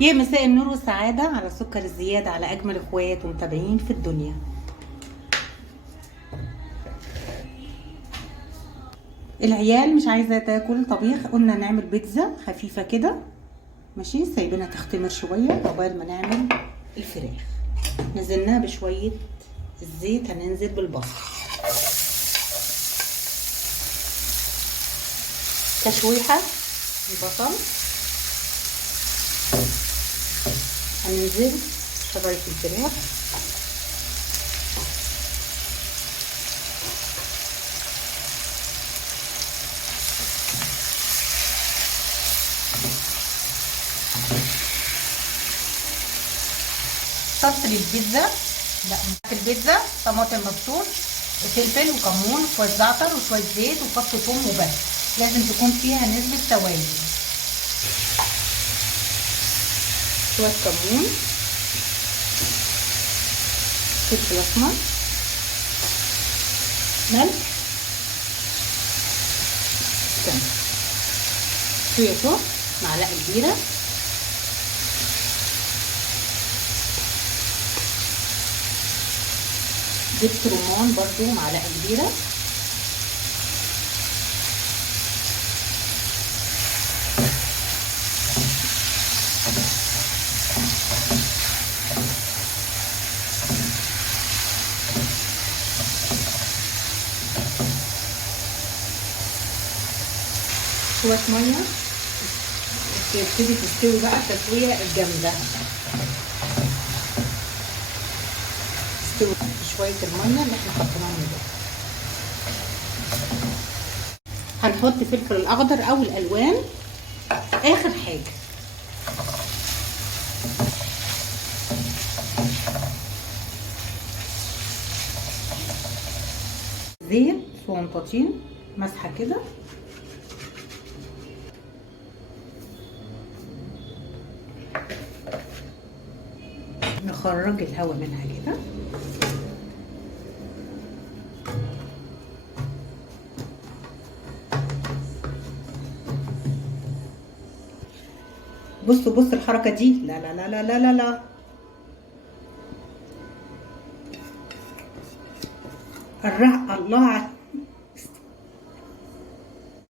يا مساء النور والسعادة على سكر الزيادة، على أجمل إخوات ومتابعين في الدنيا. العيال مش عايزة تاكل طبيخ، قلنا نعمل بيتزا خفيفة كده. ماشي، سايبينها تختمر شوية عقبال ما نعمل الفراخ. نزلناها بشوية الزيت، هننزل بالبصل، تشويحة البصل، هننزل شرايح الفراخ، صلصة البيتزا، لا البيتزا طماطم مبشور وفلفل وكمون وشوية زعتر وشوية زيت وفص ثوم وبس. لازم تكون فيها نسبة سوائل، شوية كمون، فلفل اسمر، ملح، شوية توم، معلقة كبيرة، دبس رمان برضو معلقة كبيرة، شوية مية تبتدي تستوي بقى التسوية الجامدة. تستوي شوية المية اللي احنا حطيناها من ده. هنحط فلفل الأخضر أو الألوان آخر حاجة. زيت صغنطاطين مسحة كده، نخرج الهواء منها كده. بصوا الحركة دي، لا لا لا لا لا لا لا، الله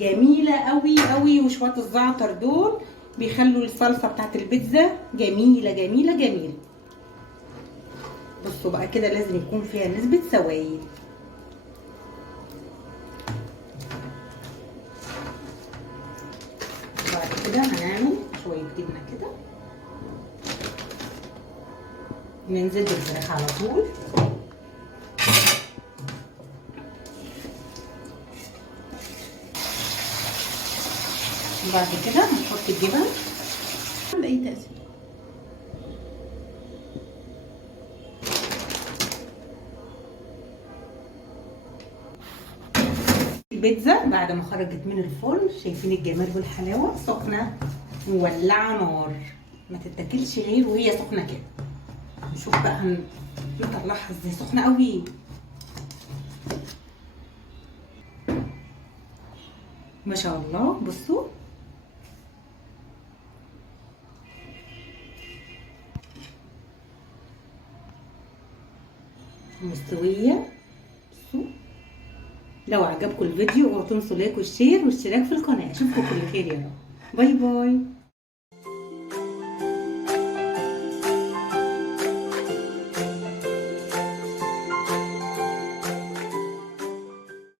جميلة قوي قوي. وشوية الزعتر دول بيخلوا الصلصة بتاعت البيتزا جميلة جميلة جميلة. بصوا بقى كده لازم يكون فيها نسبة سوائل. بعد كده هنعمل شوية جبنة كده، ننزل بالفراخ على طول. بعد كده هنحط الجبن بأي تأثير. البيتزا بعد ما خرجت من الفرن، شايفين الجمال والحلاوة، سخنة مولعة نار، ما تتاكلش غير وهي سخنة كده. نشوف بقى نطلعها ازاي، سخنة قوي. ما شاء الله، بصوا مستوية. بصوا، لو عجبكم الفيديو اوعوا تنسوا لايك والشير والاشتراك في القناة. اشوفكم كل خير يا رب. باي باي.